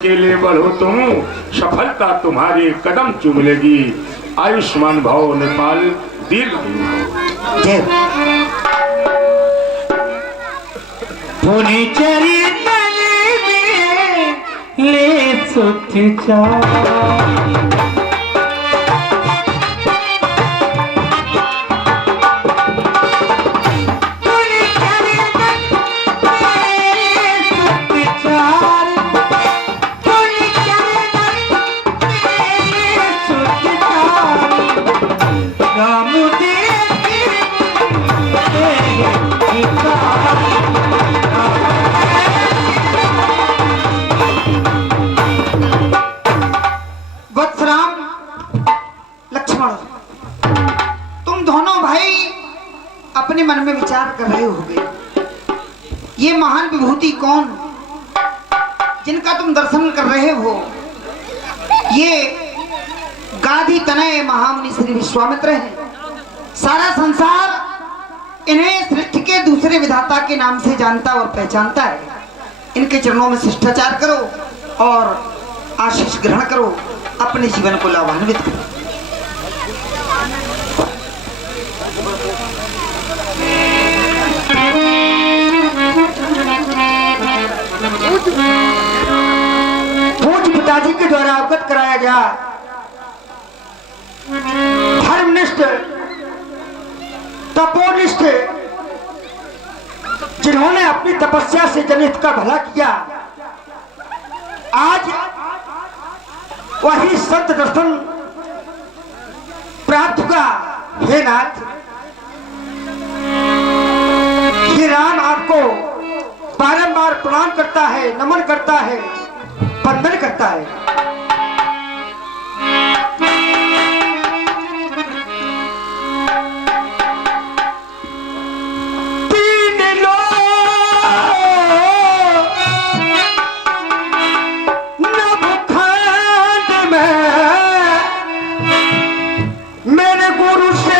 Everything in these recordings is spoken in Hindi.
अकेले बढ़ो तुम, सफलता तुम्हारे कदम चूम लेगी। आयुष्मान भव नेपाल दीर्घ जय पुनिचरी में ले सुख जा अपने मन में विचार कर रहे होगे, ये महान विभूति कौन जिनका तुम दर्शन कर रहे हो? ये गादी तनय महामुनि श्री विश्वामित्र हैं। सारा संसार इन्हें सृष्टि के दूसरे विधाता के नाम से जानता और पहचानता है। इनके चरणों में शिष्टाचार करो और आशीष ग्रहण करो, अपने जीवन को लाभान्वित करो। पूज्य पिताजी के द्वारा अवगत कराया गया धर्मनिष्ठ तपोनिष्ठ जिन्होंने अपनी तपस्या से जनहित का भला किया, आज वही संत दर्शन प्राप्त हुआ। हे नाथ, ये राम आपको बारंबार प्रणाम करता है, नमन करता है, वंदन करता है। तीन लोग नवखंड में मेरे गुरु से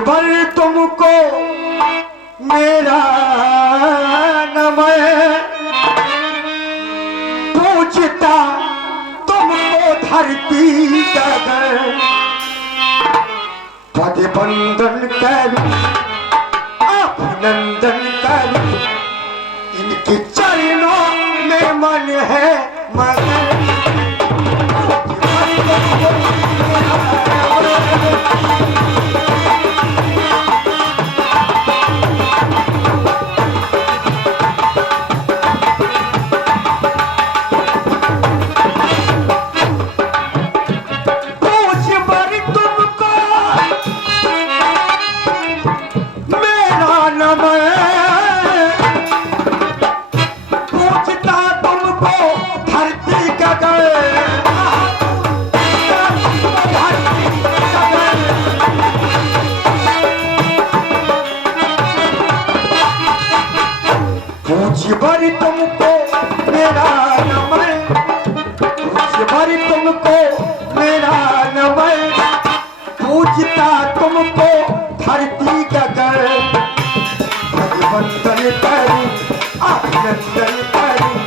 बल तुमको मेरा नमः, पूछता तुमको धरती गगन, पद बंदन करूं अभिनंदन करूं, इनके चरणों में मन है मगन। पूजता तुमको धरती गगन, वंदन करूं अभिनंदन करूं,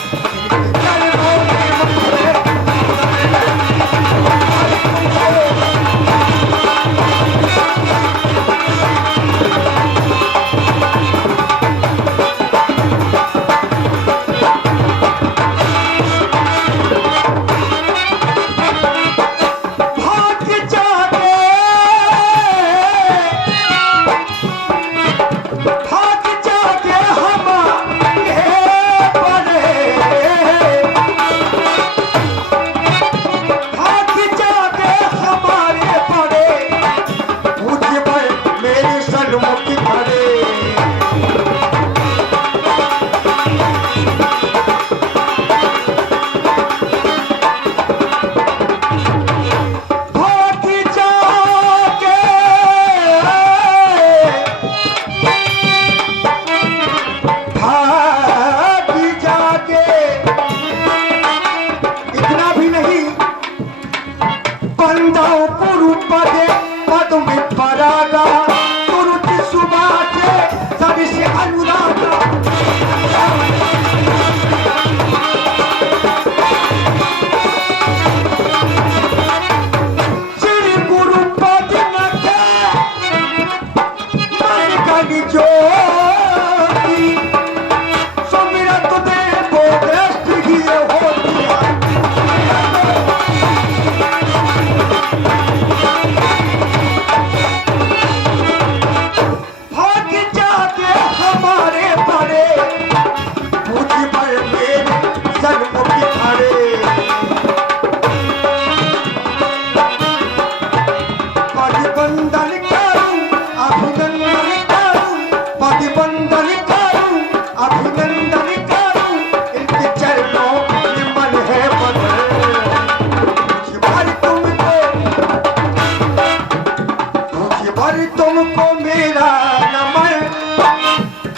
गुरु पदे पदुमि परागा गुरुति सुभाषे सदिशे अनुरागा श्री गुरु पद नखे मन कनि ज्योति सुमिरत देवो दृष्टि ही होती है तुमको मेरा नमन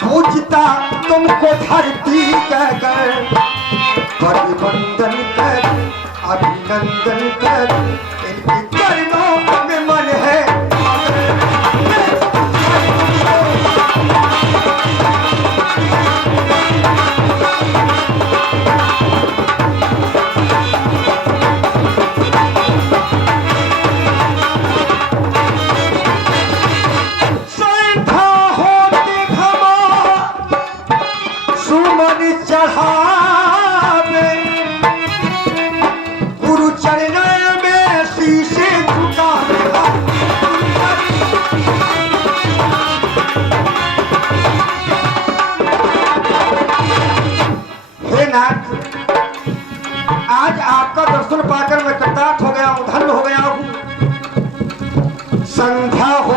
पूजता तुमको धरती कहकर परिबंधन कर अभिनंदन कर इनके चरणों में मन है चढ़ावे गुरु चरण में शीशे झुकावे हे नाथ, आज आपका दर्शन पाकर मैं कृतार्थ हो गया हूँ, धन्य हो गया हूँ। संध्या हो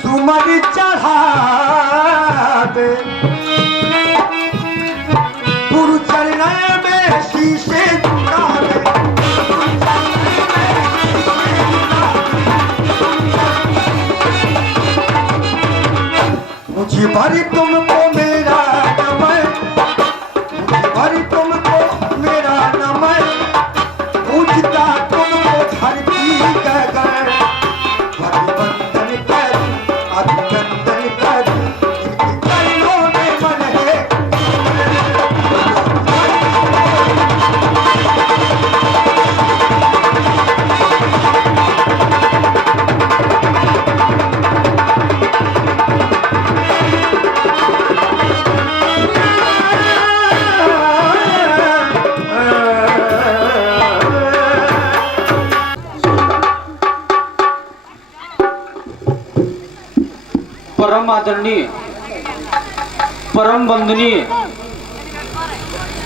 सुमन चढ़ावे गुरु चरण में शीशे झुकावे मुझे भरी तुमको मेरा नमन मुझे भरी तुमको मेरा नमन पूजता तुमको धरती कहकर परिबंधन कर अभिनंदन कर इनके चरणों में मन है परम आदरणीय परम वंदनीय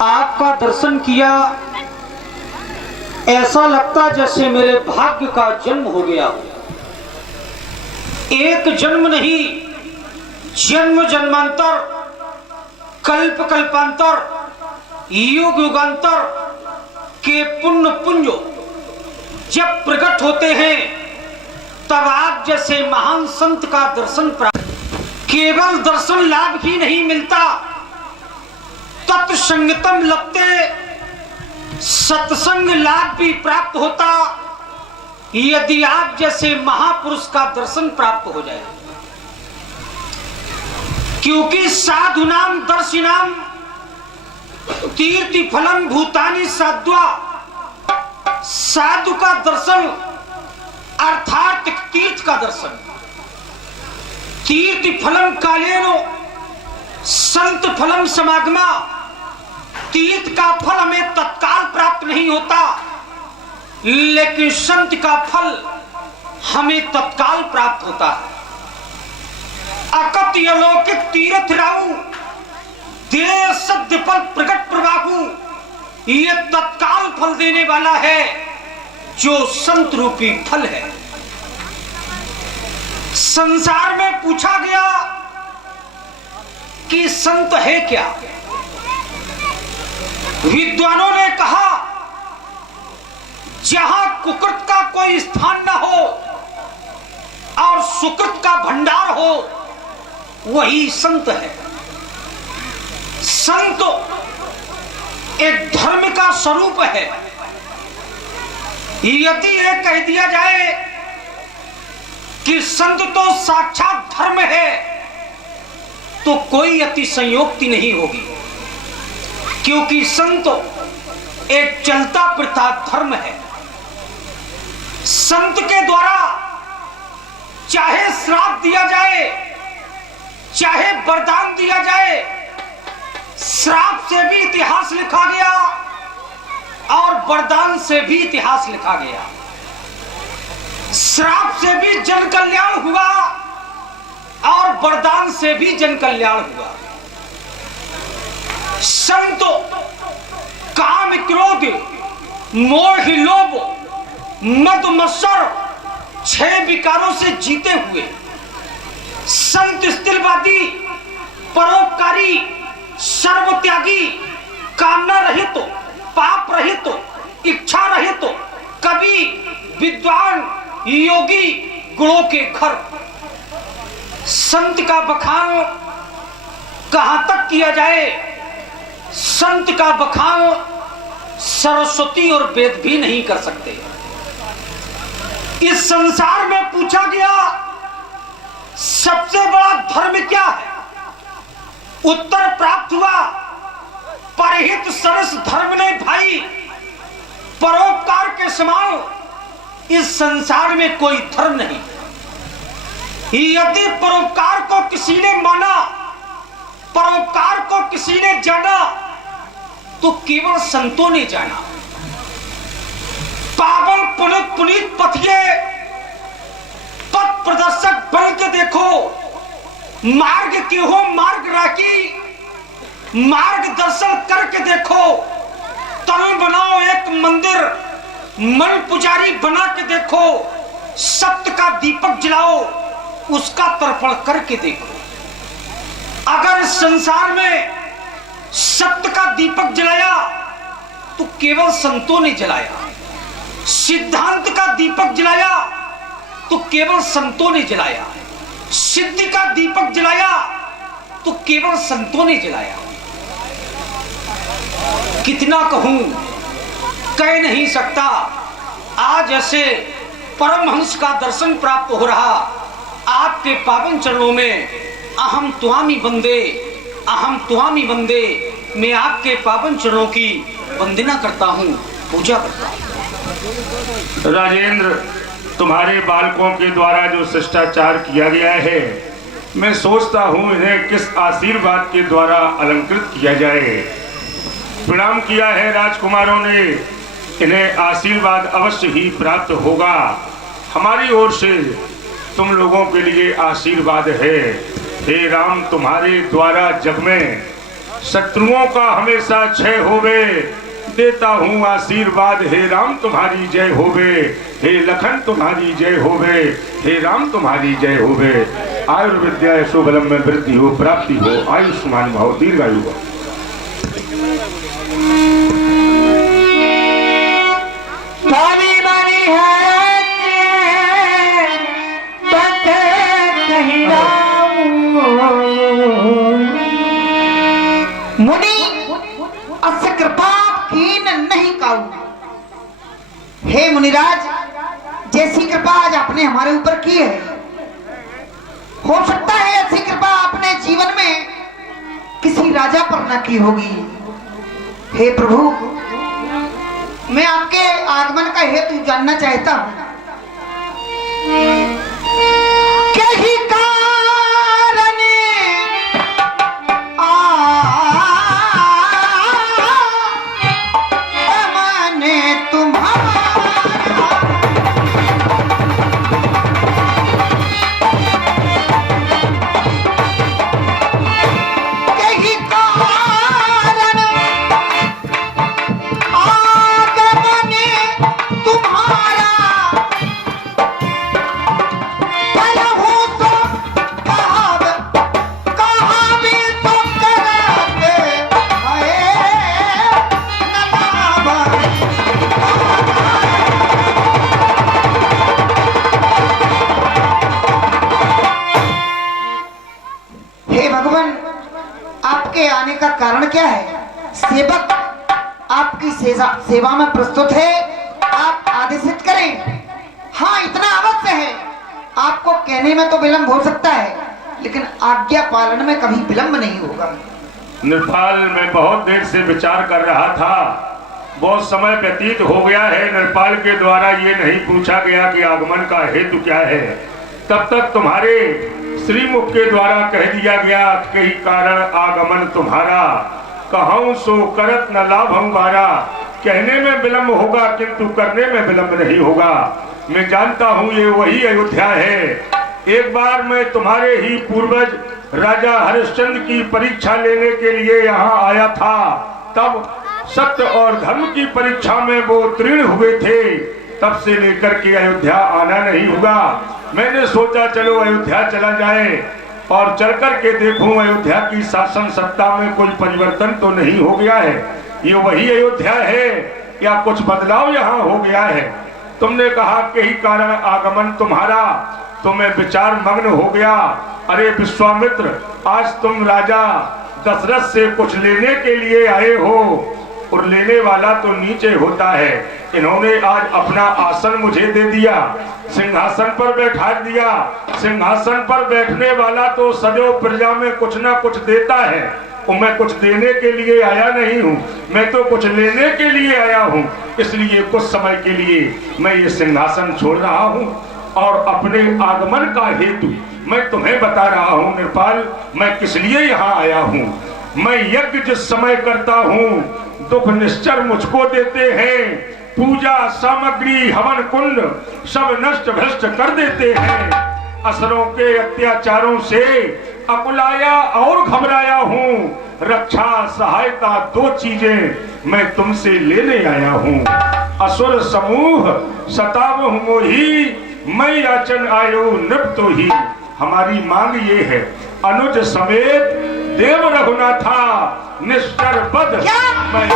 आपका दर्शन किया, ऐसा लगता जैसे मेरे भाग्य का जन्म हो गया हो। एक जन्म नहीं, जन्म जन्मांतर, कल्प कल्पांतर, युग युगांतर के पुण्य पुंज जब प्रकट होते हैं तब आप जैसे महान संत का दर्शन प्राप्त। केवल दर्शन लाभ ही नहीं मिलता, तत्संगतम लगते सत्संग लाभ भी प्राप्त होता यदि आप जैसे महापुरुष का दर्शन प्राप्त हो जाए। क्योंकि साधु नाम दर्शिनाम तीर्थि फलम भूतानि साध्वा, साधु का दर्शन अर्थात तीर्थ का दर्शन। तीर्थ फलम कालेनो संत फलम समागमा, तीर्थ का फल हमें तत्काल प्राप्त नहीं होता, लेकिन संत का फल हमें तत्काल प्राप्त होता है। अकत अलौकिक तीर्थ राहु दे सद्य फल प्रकट प्रभाहु, ये तत्काल फल देने वाला है जो संत रूपी फल है। संसार में पूछा गया कि संत है क्या? विद्वानों ने कहा जहां कुकृत का कोई स्थान न हो और सुकृत का भंडार हो वही संत है। संत एक धर्म का स्वरूप है, यदि ये कह दिया जाए कि संत तो साक्षात धर्म है तो कोई अतिशयोक्ति नहीं होगी, क्योंकि संत एक चलता फिरता धर्म है। संत के द्वारा चाहे श्राप दिया जाए, चाहे वरदान दिया जाए, श्राप से भी इतिहास लिखा गया और वरदान से भी इतिहास लिखा गया। श्राप से भी जन कल्याण हुआ और वरदान से भी जन कल्याण हुआ। संतो काम क्रोध मोह लोभ मद मत्सर 6 विकारों से जीते हुए संत स्थिरवादी, परोपकारी, सर्वत्यागी, कामना रहित, पाप रहित, इच्छा रहित, कवि, विद्वान, योगी, गुणों के घर। संत का बखान कहां तक किया जाए? संत का बखान सरस्वती और वेद भी नहीं कर सकते। इस संसार में पूछा गया सबसे बड़ा धर्म क्या है? उत्तर प्राप्त हुआ परहित सरस धर्म ने भाई, परोपकार के समान इस संसार में कोई धर्म नहीं। यदि परोपकार को किसी ने माना, परोपकार को किसी ने जाना, तो केवल संतों ने जाना। पावन पुनित पुनीत पथिये पथ प्रदर्शक बन के देखो, मार्ग की हो मार्ग राखी, मार्गदर्शन करके देखो। तन बनाओ एक मंदिर, मन पुजारी बना के देखो। सत्य का दीपक जलाओ, उसका तर्पण करके देखो। अगर संसार में सत्य का दीपक जलाया तो केवल संतों ने जलाया। सिद्धांत का दीपक जलाया तो केवल संतों ने जलाया। सिद्धि का दीपक जलाया तो केवल संतों ने जलाया। कितना कहूं, कह नहीं सकता। आज ऐसे परमहंस का दर्शन प्राप्त हो रहा, आपके पावन चरणों में अहम त्वामी वंदे, अहम त्वामी वंदे। मैं आपके पावन चरणों की वंदना करता हूं, पूजा करता हूं। राजेंद्र, तुम्हारे बालकों के द्वारा जो शिष्टाचार किया गया है, मैं सोचता हूँ इन्हें किस आशीर्वाद के द्वारा अलंकृत किया जाए। प्रणाम किया है राजकुमारों ने, इन्हें आशीर्वाद अवश्य ही प्राप्त होगा। हमारी ओर से तुम लोगों के लिए आशीर्वाद है। हे राम, तुम्हारे द्वारा जग में शत्रुओं का हमेशा क्षय होवे, देता हूँ आशीर्वाद। हे राम तुम्हारी जय होवे, हे लखन तुम्हारी जय होवे, हे राम तुम्हारी जय होवे। आयुर्विद्या यशोबलम में वृद्धि हो, प्राप्ति हो, आयुष्मान भाव, दीर्घायु हो। मुनि अस कृपा कीन नहीं काऊ। हे मुनिराज, जैसी कृपा आज आपने हमारे ऊपर की है, हो सकता है ऐसी कृपा आपने जीवन में किसी राजा पर न की होगी। हे प्रभु, मैं आपके आगमन का हेतु जानना चाहता हूं। कहीं कारण मैंने तुम्हारा कहीं कारण आगमन तुम्हारा आने का कारण क्या है? सेवक आपकी सेवा में प्रस्तुत है। आप आदेशित कहने में तो विलंब हो सकता है, लेकिन आज्ञा पालन में कभी विलंब नहीं होगा। नृपाल, मैं बहुत देर से विचार कर रहा था, बहुत समय व्यतीत हो गया है, नृपाल के द्वारा ये नहीं पूछा गया कि आगमन का हेतु क्या है। तब तक तुम्हारे श्रीमुख के द्वारा कह दिया गया कई कारण आगमन तुम्हारा, कहूँ सो करत न लाभ हमारा। कहने में विलंब होगा किंतु करने में विलंब नहीं होगा। मैं जानता हूँ ये वही अयोध्या है। एक बार मैं तुम्हारे ही पूर्वज राजा हरिश्चंद्र की परीक्षा लेने के लिए यहाँ आया था, तब सत्य और धर्म की परीक्षा में वो उत्तीर्ण हुए थे। तब से लेकर के अयोध्या आना नहीं हुआ। मैंने सोचा चलो अयोध्या चला जाए और चल कर के देखूं अयोध्या की शासन सत्ता में कोई परिवर्तन तो नहीं हो गया है, ये वही अयोध्या है या कुछ बदलाव यहाँ हो गया है। तुमने कहा कि ही कारण आगमन तुम्हारा, तो मैं विचार मग्न हो गया। अरे विश्वामित्र, आज तुम राजा दशरथ से कुछ लेने के लिए आए हो, और लेने वाला तो नीचे होता है। इन्होंने आज अपना आसन मुझे दे दिया, सिंहासन पर बैठा दिया। सिंहासन पर बैठने वाला तो सदैव प्रजा में कुछ ना कुछ देता है, और मैं कुछ देने के लिए आया नहीं हूँ, मैं तो कुछ लेने के लिए आया हूँ। इसलिए कुछ समय के लिए मैं ये सिंहासन छोड़ रहा हूँ और अपने आगमन का हेतु मैं तुम्हें बता रहा हूँ। नृपाल, मैं किस लिए यहाँ आया हूँ। मैं यज्ञ जिस समय करता हूँ, दुख निश्चर मुझको देते हैं, पूजा सामग्री हवन कुंड सब नष्ट भ्रष्ट कर देते हैं। असुरों के अत्याचारों से अकुलाया और घबराया हूँ। रक्षा सहायता दो चीजें मैं तुमसे लेने आया हूँ। असुर समूह सतावहु मोही, मैं याचन आयो नृप्तो ही। हमारी मांग ये है, अनुज समेत देव रघुनाथा निश्चर बद मैं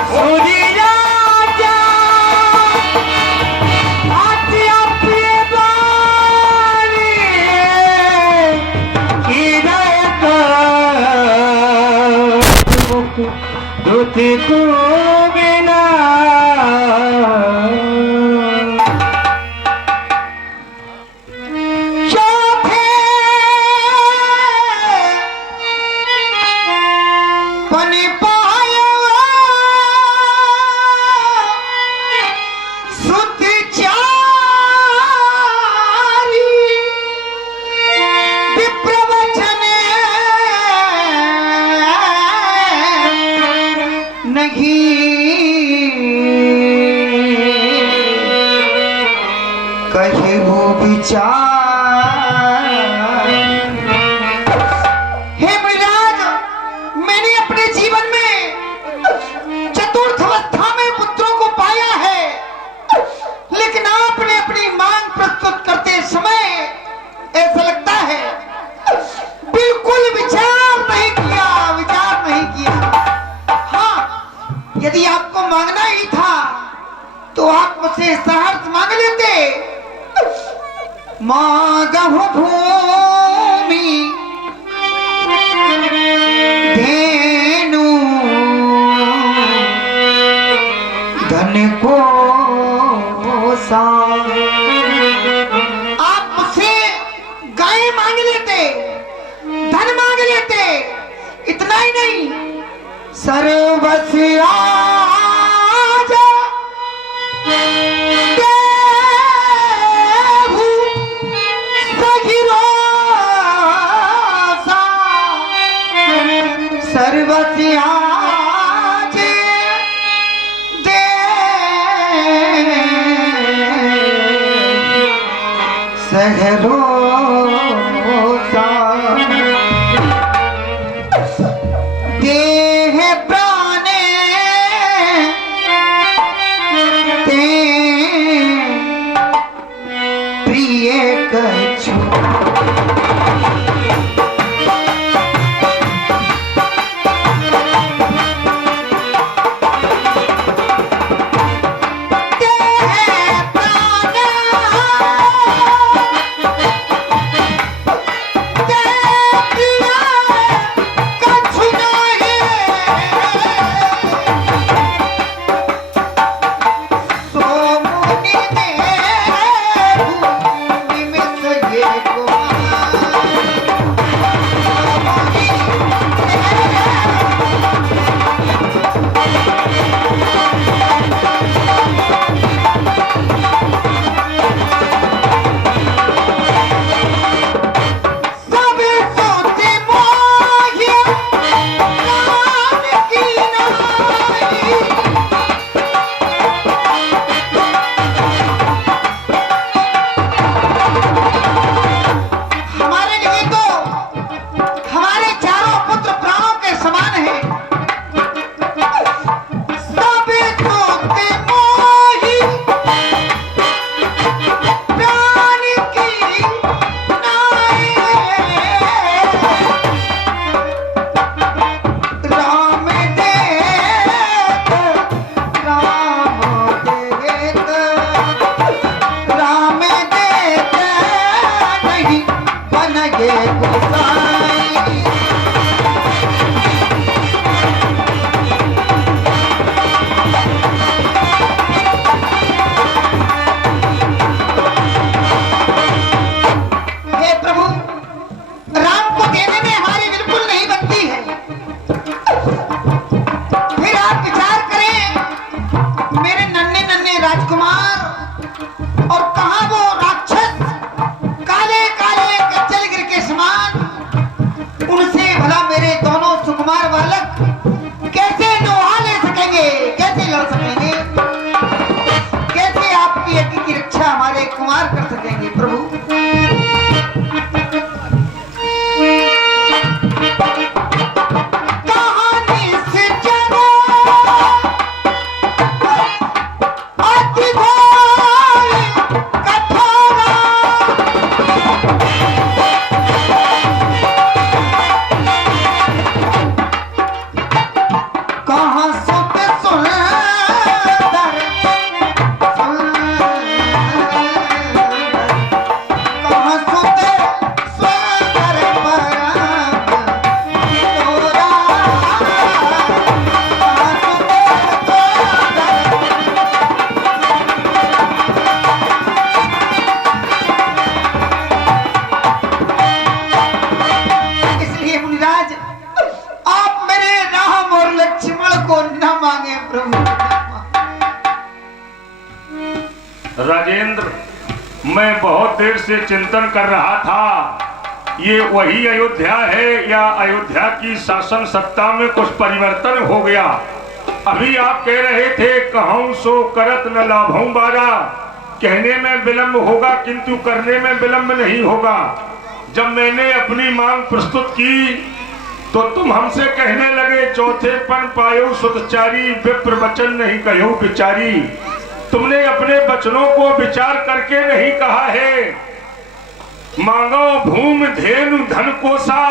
को बिना हे मिलाद, मैंने अपने जीवन में चतुर्थ अवस्था में पुत्रों को पाया है, लेकिन आपने अपनी मांग प्रस्तुत करते समय ऐसा लगता है बिल्कुल विचार नहीं किया। हाँ, यदि आपको मांगना ही था तो आप मुझसे सहर्ष मांग लेते। मांगहु भूमि धेनु धन को सा। आप मुझसे गाय मांग लेते, धन मांग लेते, इतना ही नहीं सर्वस्व को राजेंद्र, मैं बहुत देर से चिंतन कर रहा था, ये वही अयोध्या है या अयोध्या की शासन सत्ता में कुछ परिवर्तन हो गया। अभी आप कह रहे थे कहूं सो करत न लाभों बारा, कहने में विलंब होगा किंतु करने में विलंब नहीं होगा। जब मैंने अपनी मांग प्रस्तुत की तो तुम हमसे कहने लगे चौथे पन पायो सुतचारी, विप्र वचन नहीं कहो बिचारी। तुमने अपने वचनों को विचार करके नहीं कहा है। मांगो भूमि धेनु धन कोसा,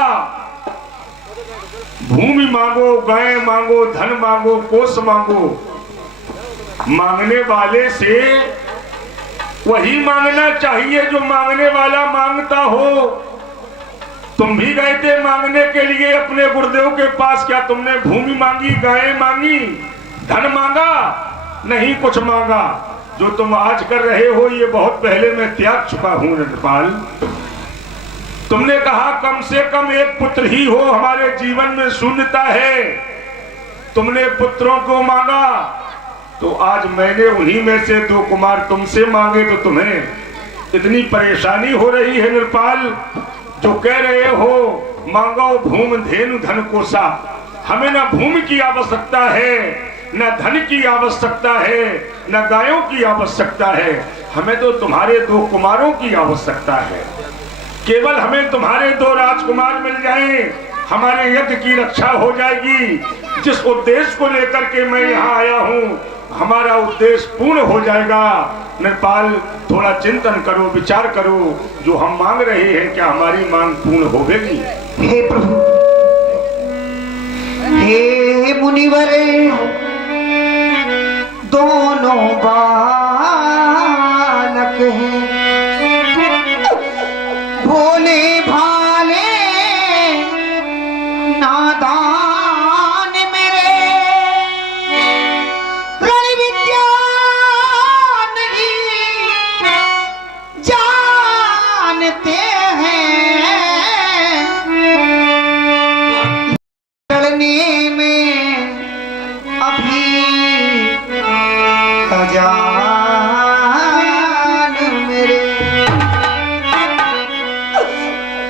भूमि मांगो, गाय मांगो, धन मांगो, कोष मांगो। मांगने वाले से वही मांगना चाहिए जो मांगने वाला मांगता हो। तुम भी गए थे मांगने के लिए अपने गुरुदेव के पास, क्या तुमने भूमि मांगी, गाय मांगी, धन मांगा? नहीं कुछ मांगा। जो तुम आज कर रहे हो ये बहुत पहले मैं त्याग चुका हूं नटपाल। तुमने कहा कम से कम एक पुत्र ही हो, हमारे जीवन में शून्यता है। तुमने पुत्रों को मांगा तो आज मैंने उन्हीं में से 2 कुमार तुमसे मांगे, तो तुम्हें इतनी परेशानी हो रही है नृपाल। जो कह रहे हो मांगो भूमि धेनु धन कोसा, हमें न भूमि की आवश्यकता है, न धन की आवश्यकता है, न गायों की आवश्यकता है। हमें तो तुम्हारे 2 कुमारों की आवश्यकता है। केवल हमें तुम्हारे 2 राजकुमार मिल जाएं, हमारे यज्ञ की रक्षा हो जाएगी। जिस उद्देश्य को लेकर के मैं यहाँ आया हूँ हमारा उद्देश्य पूर्ण हो जाएगा। नृपाल, थोड़ा चिंतन करो, विचार करो, जो हम मांग रहे हैं क्या हमारी मांग पूर्ण होगी? हे प्रभु, हे मुनिवर, दोनों बालक हैं, भोले भाले नादान मेरे, रण विद्या नहीं जानते हैं, लड़ने में अभी खजान मेरे।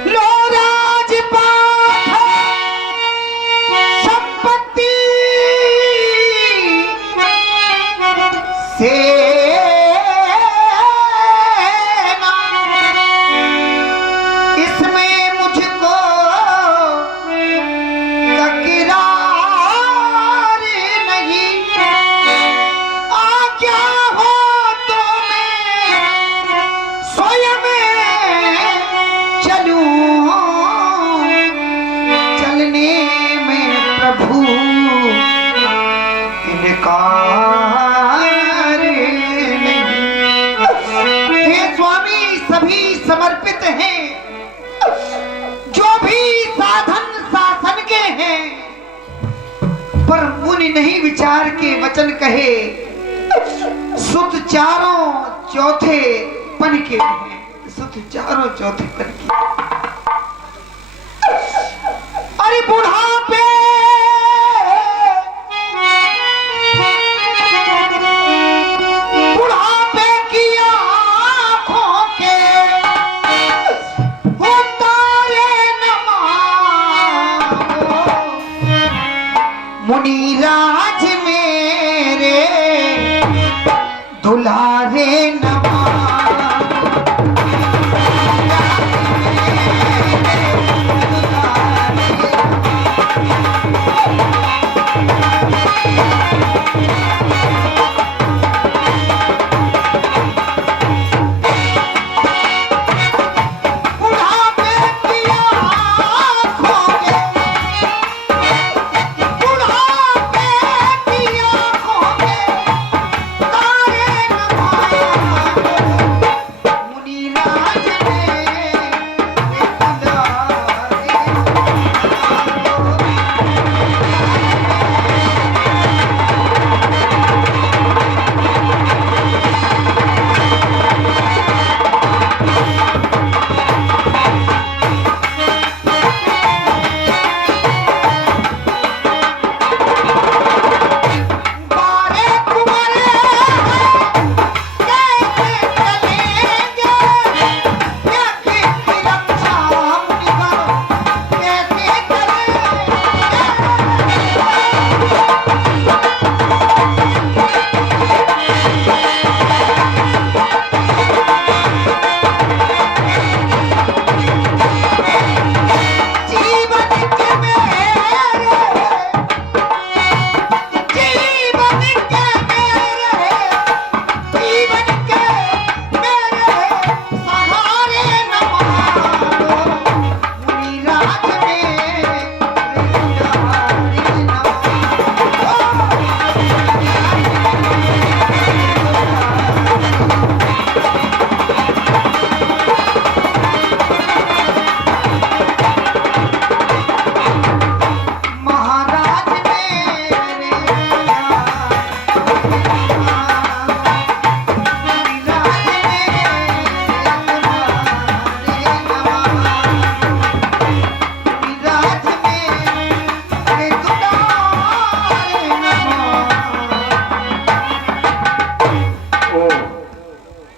लो राजपाट संपत्ति सेना, इसमें मुझको तकरार नहीं। आज्ञा हो तो मैं स्वयं चलूं, चलने में प्रभु इनकार नहीं। हे स्वामी, सभी समर्पित हैं, जो भी साधन शासन के हैं, पर मुनि नहीं विचार के वचन कहे। सुत चारों चौथे पन के हैं, सुत चारों चौथे पन के। अरे बुढ़ापे बुढ़ापे की आँखों के वो तारे न मांगो, मुनिराज मेरे दुलारे न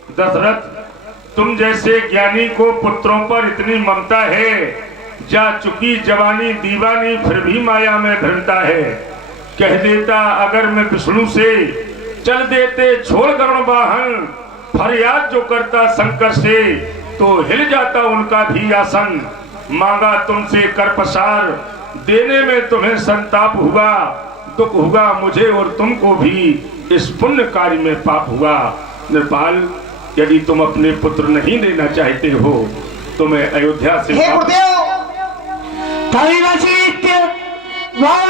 दशरथ, तुम जैसे ज्ञानी को पुत्रों पर इतनी ममता है, जा चुकी जवानी दीवानी फिर भी माया में भ्रमता है। कह देता अगर मैं विष्णु से, चल देते छोड़ गरुण वाहन, फरियाद जो करता शंकर से, तो हिल जाता उनका भी आसन। मांगा तुमसे कर पसार, देने में तुम्हें संताप हुआ, दुख हुआ मुझे और तुमको भी, इस पुण्य कार्य में पाप हुआ। नृपाल, यदि तुम अपने पुत्र नहीं देना चाहते हो तो मैं अयोध्या से हे गुरुदेव,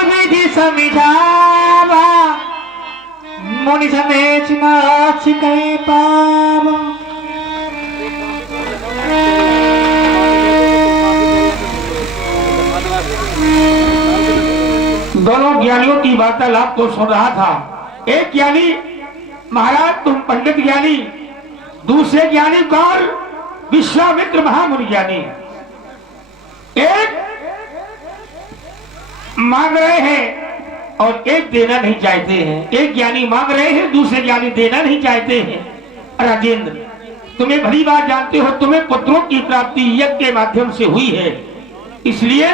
विधि समिधावा मुनि समेत नाच कहे पावा। दोनों ज्ञानियों की वार्तालाप को सुन रहा था। एक ज्ञानी, महाराज तुम पंडित ज्ञानी, दूसरे ज्ञानी कौन? विश्वामित्र महामुनि ज्ञानी। एक मांग रहे हैं और एक देना नहीं चाहते हैं। एक ज्ञानी मांग रहे हैं, दूसरे ज्ञानी देना नहीं चाहते हैं। राजेंद्र, तुम्हें भली बात जानते हो, तुम्हें पुत्रों की प्राप्ति यज्ञ के माध्यम से हुई है, इसलिए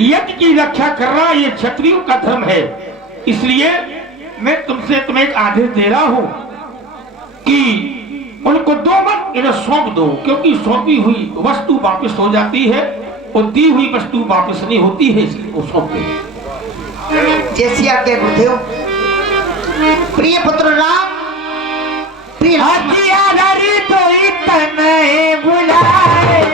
यज्ञ की रक्षा करना ये क्षत्रियों का धर्म है। इसलिए मैं तुमसे तुम्हें एक आदेश दे रहा हूं कि उनको दो मत, इन्हें सौंप दो, क्योंकि सौंपी हुई वस्तु वापस हो जाती है और दी हुई वस्तु वापस नहीं होती है, इसलिए वो सौंप दो। जैसी आज्ञा गुरुदेव। प्रिय पुत्र राम, प्रिय तो इतने बुलाए,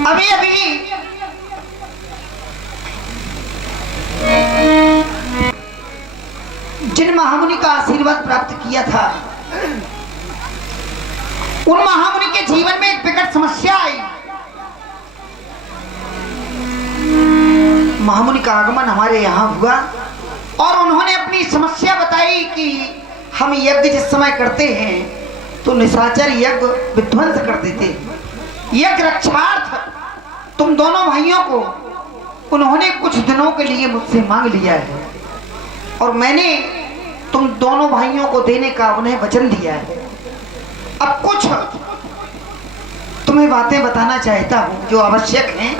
अभी अभी जिन महामुनि का आशीर्वाद प्राप्त किया था, उन महामुनि के जीवन में एक विकट समस्या आई। महामुनि का आगमन हमारे यहाँ हुआ और उन्होंने अपनी समस्या बताई कि हम यज्ञ जिस समय करते हैं तो निशाचर यज्ञ विध्वंस कर देते हैं। यज्ञ रक्षार्थ तुम दोनों भाइयों को उन्होंने कुछ दिनों के लिए मुझसे मांग लिया है और मैंने तुम दोनों भाइयों को देने का उन्हें वचन दिया है। अब कुछ तुम्हें बातें बताना चाहता हूं जो आवश्यक हैं।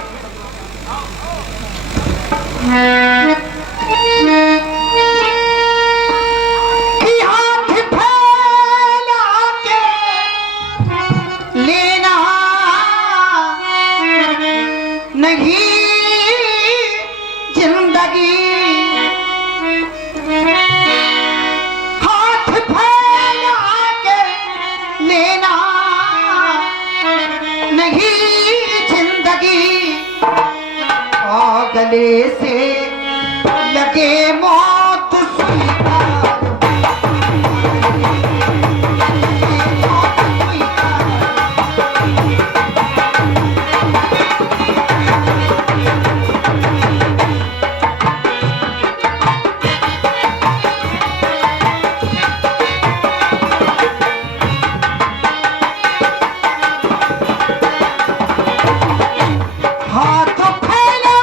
कि हाथ फैला के लेना नहीं जिंदगी, हाथ फैला के लेना नहीं जिंदगी, और गले से लगे मौत स्वीकार, हाथ फैला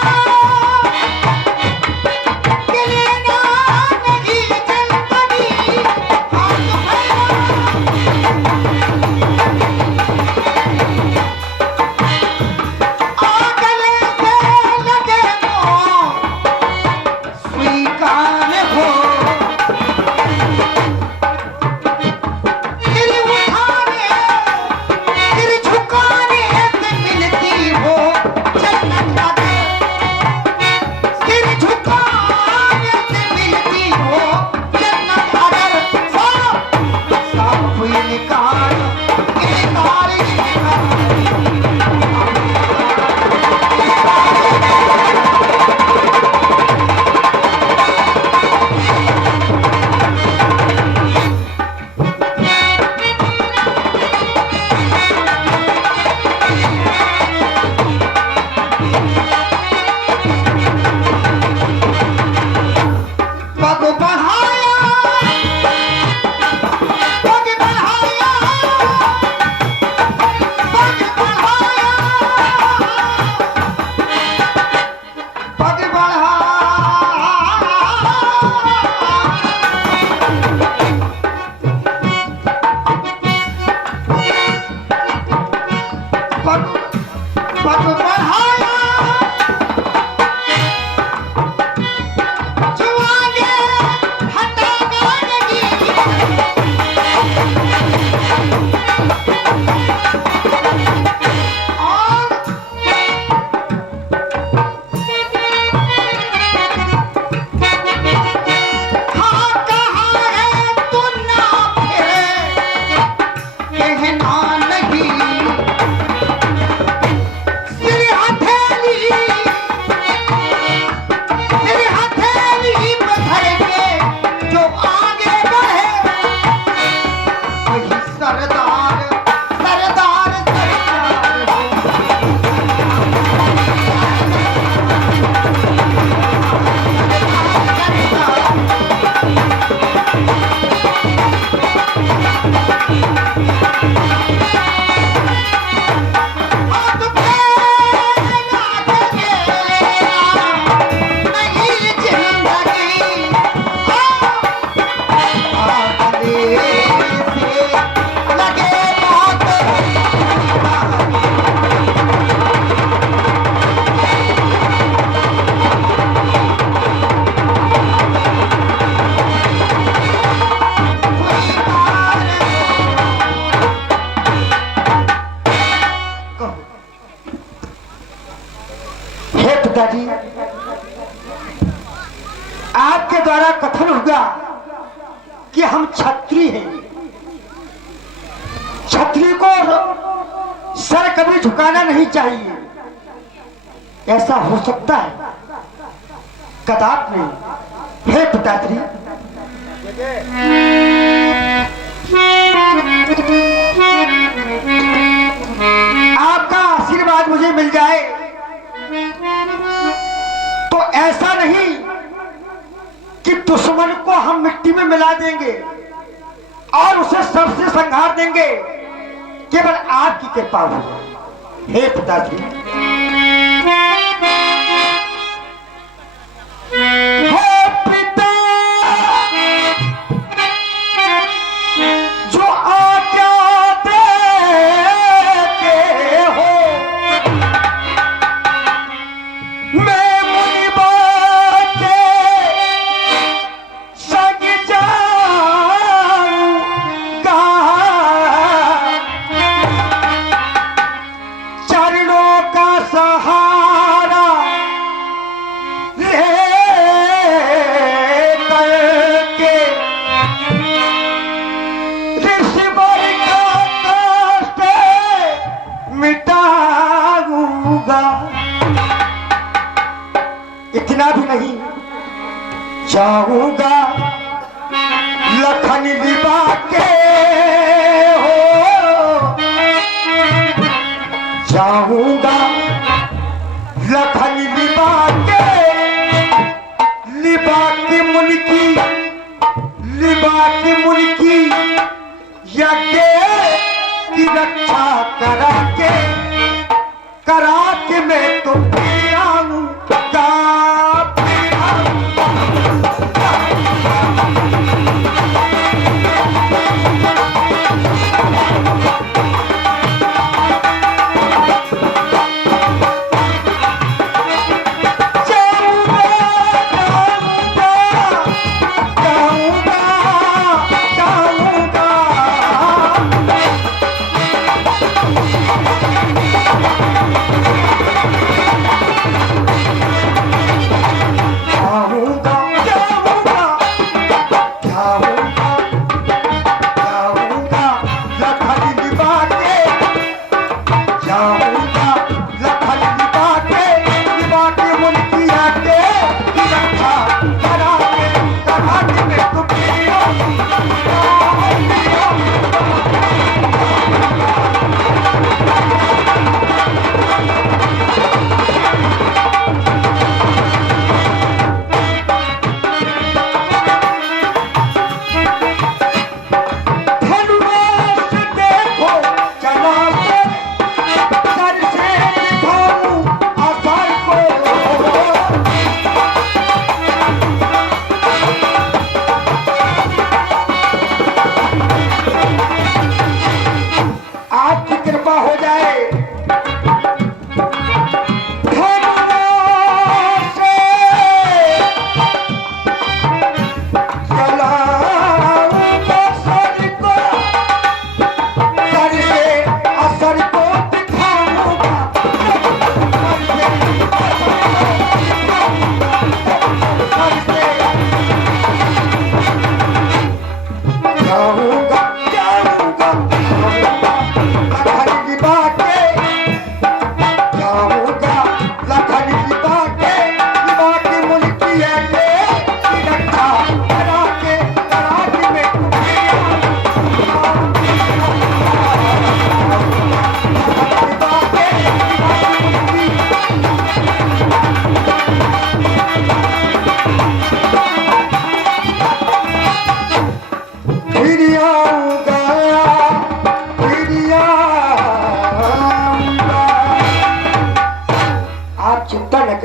पद बढ़ाया जो आगे हटाना नहीं पिताजी, आपके द्वारा कथन हुआ कि हम क्षत्रिय हैं। क्षत्रिय को सर कभी झुकाना नहीं चाहिए। ऐसा हो सकता है? कदाप नहीं। हे पिताजी, आपका आशीर्वाद मुझे मिल जाए तो ऐसा नहीं कि दुश्मन को हम मिट्टी में मिला देंगे और उसे सबसे संहार देंगे। केवल आपकी कृपा हो। हे पिताजी, हे पिता, जो आज्ञा देते हो, मैं मुनिबा के संग जाऊंगा। चरणों का सहारा ले करके ऋषिवर का कष्ट मिटाऊंगा। इतना भी नहीं, जाऊंगा लखन लिबा के हो, जाऊंगा लखन लिबा के, लिबा की मुल्की, लिबा की मुल्की यज्ञ की रक्षा करा के मैं तो आऊंगा। धनुष देखो चला कर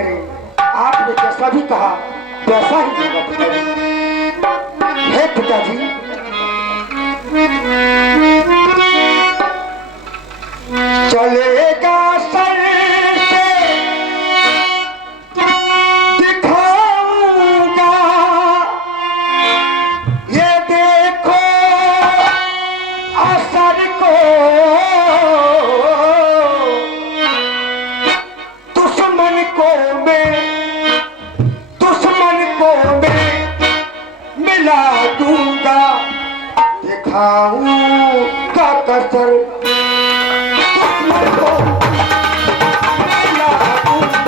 करें। आपने जैसा भी कहा वैसा ही होगा पिताजी। हे पिताजी, चलेगा सर से दिखाऊंगा, ये देखो असर को, दुश्मन को मैं मिला दूंगा, दिखाऊंगा कसर, दुश्मन को मिला दूंगा।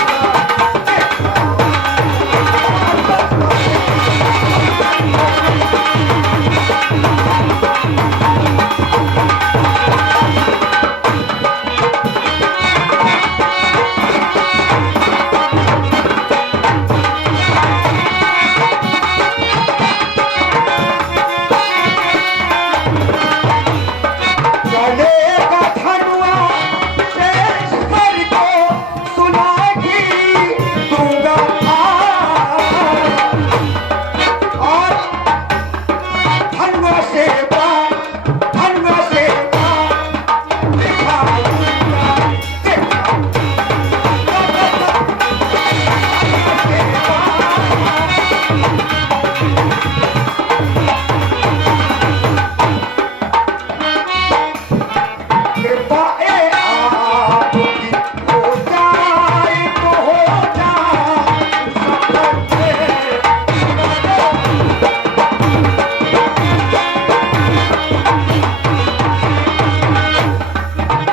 चलेगा धनुआ शेष पर को सुनागी दूंगा, और धनुआ से बाण दिखाऊंगा, कृपाए आपकी हो जाए तो हो जाए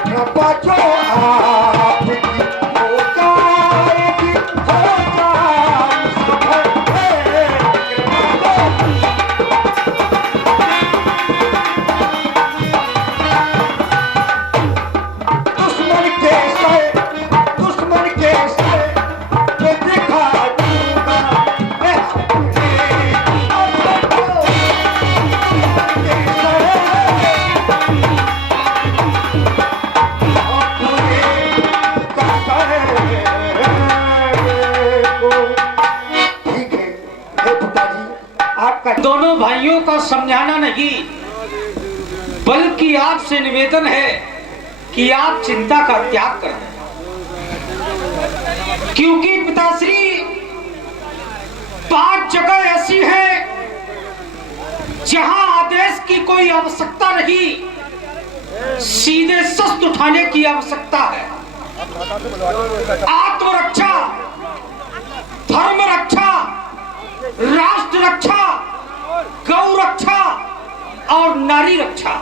कृपा जो आपकी हो जाएगी हो जाए दुश्मन के सर ये दिखा दूंगा, ठीक है। हे पिताजी, आपका दोनों भाइयों का समझाना नहीं, बल्कि आपसे निवेदन है कि आप चिंता का त्याग कर दें, क्योंकि पिताश्री 5 जगह ऐसी है जहां आदेश की कोई आवश्यकता नहीं, सीधे शस्त्र उठाने की आवश्यकता है। आत्मरक्षा, धर्म रक्षा, राष्ट्र रक्षा, गौ रक्षा और नारी रक्षा।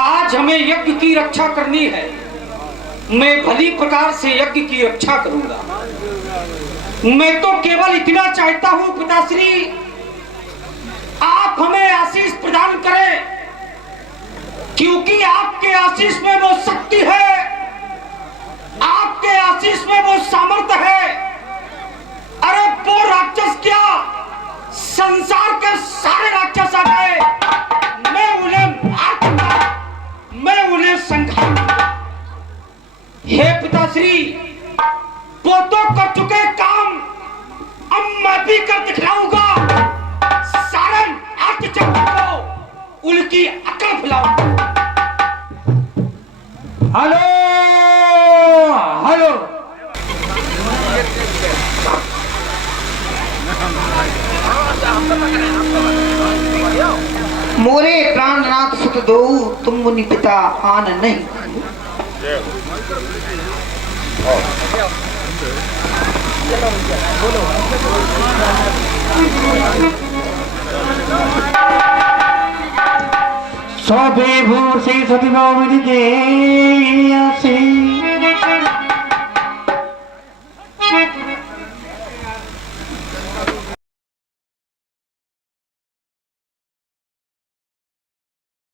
आज हमें यज्ञ की रक्षा करनी है। मैं भली प्रकार से यज्ञ की रक्षा करूंगा। मैं तो केवल इतना चाहता हूं पिताश्री, आप हमें आशीष प्रदान करें, क्योंकि आपके आशीष में वो शक्ति है, आपके आशीष में वो सामर्थ्य है। अरे वो राक्षस क्या, संसार के सारे राक्षस आ गए, मैं उन्हें मार दूंगा, मैं उन्हें संहार दूंगा। हे पिताश्री, वो तो कर चुके काम, अब मैं भी कर दिखलाऊंगा। सारे आर्चचक्र को उनकी अकल फैलाऊंगा। हेलो हेलो, मोरे प्राणनाथ सुत दो, तुम मुनि पिता आन नहीं। सौदेव से सतगौर के आसी